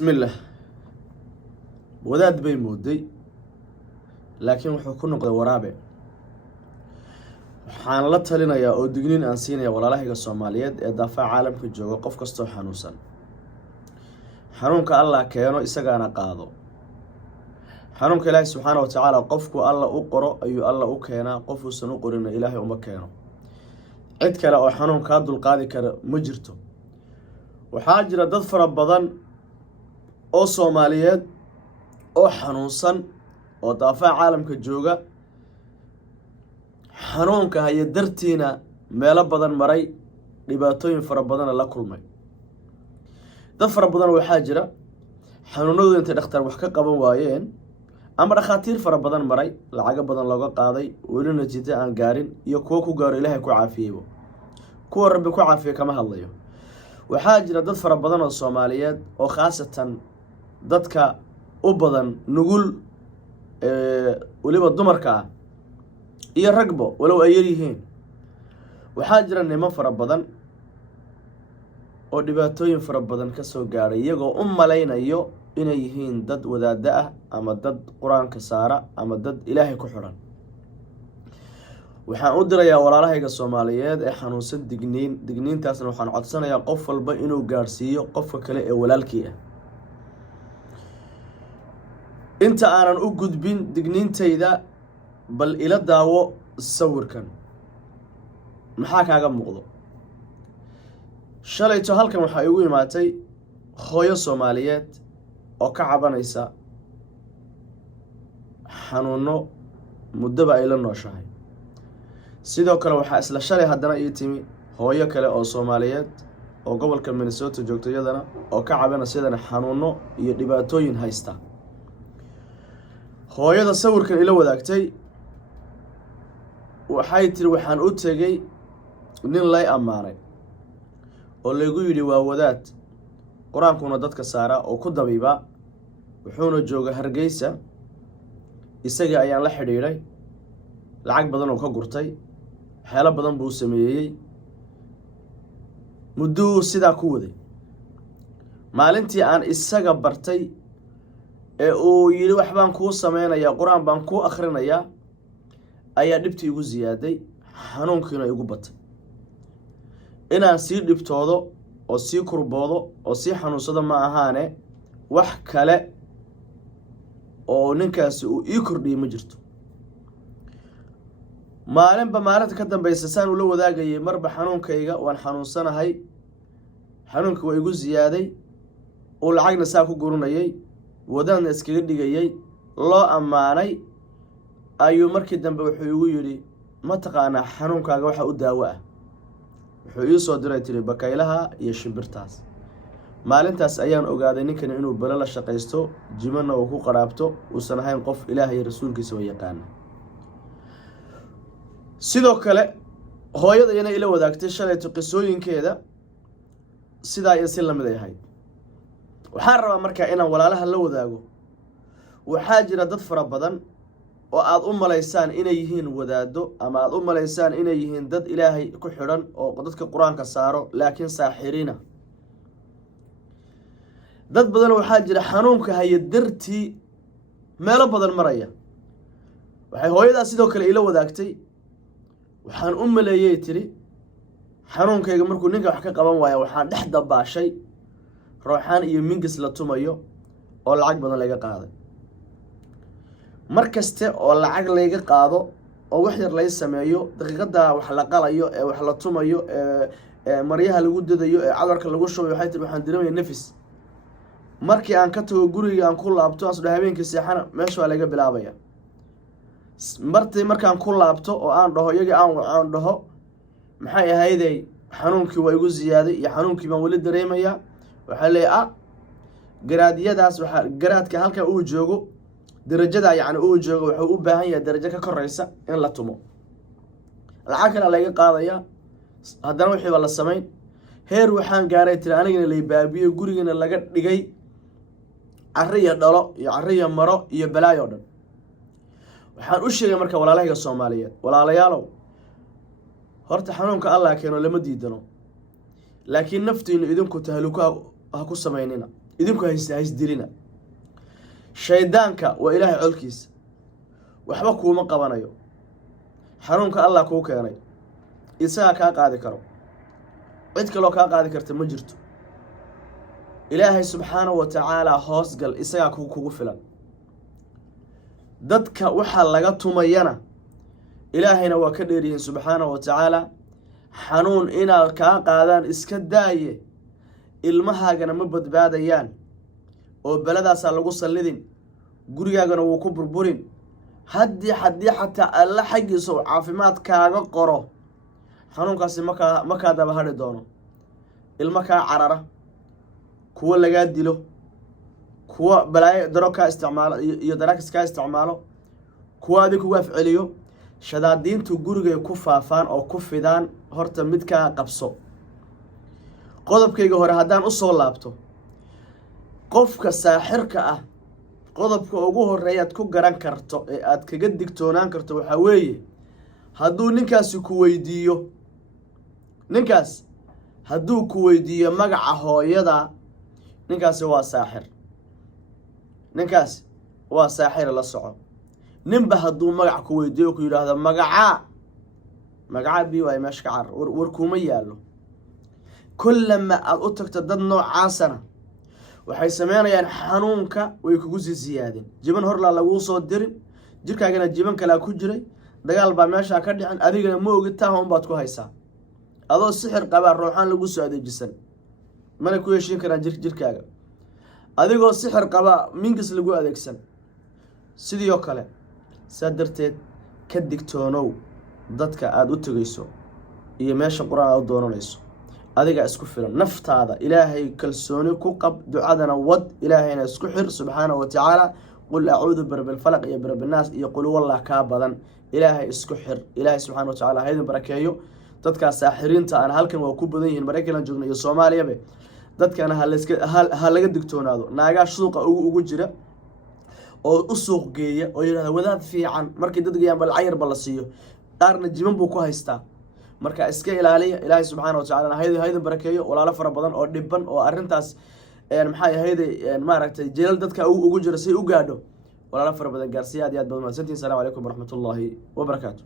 بسم الله wadaad bay mooday laakiin wuxuu ku noqday waraabe waxaan la talinayaa oo digniin aan siinaya walaalahayga Soomaaliyeed ee daafaca caalamka jooga qof kasto xanuunsan xanuunka Allah keeno isagaana qaado xanuunka Ilaahay subhanahu wa ta'ala qofku Allah u qoro ayuu Allah u keenaa qof uusan u qorin Ilaahay uma keeno cid kale oo xanuunka dul qaadi kara ma jirto waxaa jira dad fara badan oo Soomaaliyeed oo xanuunsan oo daafaca caalamka jooga xanuunka haya dartiina meelo badan maray dhibaatooyin fara badan la kulmay dad fara badan waxaa jira xanuunadu inta dhakhtar wax ka qaban waayeen ama dhakhaatiir fara badan maray lacag badan looga qaaday weli natiijo aan gaarin iyo kuwa ku gaaro Ilaahay ku caafiyay kuwa Rabbi ku caafiyo kama hadlayo waxaa jira dad fara badan oo Soomaaliyeed oo khaasatan dadka u badan nugul waliba dumarka iyo ragbo walow ay yihiin waxaa jira niman fara badan oo dhibaatooyin fara badan ka soo gaaray iyagoo u malaynayo inay yihiin dad wadaada ah ama dad quraanka saara ama dad Ilaahay ku xiran waxaan u dirayaa walaalahayga Soomaaliyeed ee xanuunsan digniintaasna waxaan codsanayaa qof walba inuu gaarsiiyo qofka kale ee walaalkii ah inta aanan u gudbin digniintayda bal ila daawo sawirkan maxaa kaaga muuqdo shalayto halkan waxa igu imaatay hooyo Soomaaliyeed oo ka cabanaysa xanuuno mudaba ay la nooshahay sidoo kale waxa isla shalay haddana ii timi hooyo kale oo Soomaaliyeed oo gobolka Minnesota joogto iyadana oo ka cabanaysa sidana xanuuno iyo dhibaatooyin haysta hooyada sawirkan ila wadaagtay waxay tiri waxaan u tagay nin lay amaanay oo lagu yiri waa wadaad quraankuna dadka saara oo ku dabiiba wuxuuna jooga Hargeysa isaga ayaan la xiriiray lacag badan oo ka gurtay xeelo badan buu sameeyay muddo sida ku waday maalintii aan isaga bartay ee uu yiri wax baan ku sameeynaya quraan baan ku akhrinaya ayaa dhibti igu ziyaaday xanuunkiina igu batay inaan sii dhibtoodo oo sii kurboodo oo sii xanuunsado ma ahaane wax kale oo ninkaasi uu ii kordhiyay ma jirto maalinta ka dambaysa saan ula wadaagayay marba xanuunkayga waan xanuunsanahay xanuunku waa igu ziyaaday oo lacagna saa ku gurinayay wadana iskaga dhigayay loo amaanay ayuu markii dambe wuxuu igu yiri ma taqaana xanuunkaaga waxa u daawo ah wuxuu ii soo diray tiri bakaylaha iyo shimbirtaas maalintaas ayaan ogaaday ninkan inuu bala la shaqeysto jimana uu ku qaraabto uusan ahayn qof Ilaahay iyo rasuulkiisa oo yaqaan sidoo kale hooyada ina ila wadaagtay shalayto qisooyinkeeda sidaa ay si lamid yahay waxaan rabaa markaa inaan walaalaha la wadaago waxaa jira dad fara badan oo aad u malaysaan inay yihiin wadaado ama aad u malaysaan inay yihiin dad Ilaahay ku xiran oo dadka quraanka saaro laakiin saaxiriina dad badan waxaa jira xanuunka haya dartii meelo badan maraya waxay hooyada sidoo kale ila wadaagtay waxaan u maleeyay tiri xanuunkayga markuu ninka wax ka qaban waayo waxaan dhex dabaashay ruuxaan iyo mingis la tumayo oo lacag badan laga qaaday markaste oo lacag laga qaado oo wax yar la sameeyo daqiiqada wax la qalayo ee wax la tumayo ee maryaha lagu dadayo ee cadarka lagu shubayo waxay tiri waxaan dareemayaa nafis markii aan ka tago guriga aan ku laabto asoo habeenkii seexana meesha waa laga bilaabaya markaan ku laabto oo aan dhaho iyaga aan dhaho maxay ahayday xanuunkii waa igu ziyaaday iyo xanuunkii baan wali dareemayaa waxa leeyahay garaadiyadaas waxa garaadka halka uu joogo darajada yaani uu joogo wuxuu u baahan yahay darajo ka koreysa in la tumo lacag kale laga qaadaya haddana wixii la sameyn heer waxaan gaaray tir anigana lay baabiyo gurigana laga dhigay arriya dhalo iyo arriya maro iyo balaayo dhan waxaan u sheegay marka walaalahayga Soomaaliyeed walaalayaalow horta xanuunka Allah keeno lama diidano laakiin naftiina idinku tahluka ha ku sameynina idinku hays dilina shaydaanka waa ilaahay colkiisa waxba kuuma qabanayo xanuunka Allah kuu keenay isaga ka qaadi karo cid kale oo ka qaadi karta ma jirto ilaahay subxaanahu wa ta'ala hoos gal isaga kugu filan dadka waxa laga tumayana ilaahayna waa ka dheeriyin subxaanahu wa ta'ala xanuun inaad ka qaadaan iska daaye ilmahaagana ma badbaadayaan oo baladaas lagu salidin gurigaagana wuu ku burburin haddii xataa alla xaqiiso caafimaad kaaga qoro xanuunkaasi ma ka daba hadhi doono ilma ka carara kuwa laga dilo kuwa balaayo daro ka isticmaalo iyo daraags ka isticmaalo kuwa adigu waaf celiyo shadaadiintu guriga ku faafaan oo ku fidaan horta mid ka qabso qodobkayga hore hadaan u soo laabto qofka saaxirka ah qodobka ugu horeeyad ku garan karto ee aad kaga digtoonaan karto waxa weeye hadduu ninkaas ku weydiiyo magaca hooyada ninkaas waa saaxir la soco ninba hadduu magac ku weydiiyo ku yiraahdo magaca bi way meesh ka car war kuma yaalo kullama aad u tagto dad noocaasana waxay sameynayaan xanuunka way kugu siyaadin jiban hor lagu soo dirin jirkaagana jiban kala ku jiray dagaal baa meesha ka dhicin adigana ma ogtaa hon baad ku haysaa adoo sixir qaba ruuxan lagu soo adeejisan mana ku yeeshin karaan jirkaaga adigoo sixir qaba mingis lagu adeegsan sidoo kale sadarteed ka digtoonow dadka aad u tagayso iyo meesha quraan aad doonanayso adiga isku filan naftaada ilaahay kalsooni ku qab ducadana wad ilaahayna isku xir subhanahu wa ta'ala qul a'udhu birabbil falaq iyo birabbil nas iyo qul wallahu ka badan ilaahay isku xir ilaahay subhanahu wa ta'ala haydan barakeeyo dadka saaxiriinta aan halkan waa ku badan yihiin Mareykanka joogna iyo Soomaaliya dadkana ha laga digtoonaado naaga suuqa ugu jira oo u suuq geeya oo yiraahdo wadaad fiican markii dad geeyaan bal cayr bal siiyo qaarna jiban buu ku haystaa marka iska ilaaliya ilaahay subhanahu wa ta'ala haydan barakeeyo walaalo fara badan oo dhiban oo arintaas maxay ahayd maaragtay jeel dadka ugu jira si u gaadho walaalo fara badan gaarsiya aad badan maasantiin. Assalamu alaykum warahmatullahi wabarakatuh.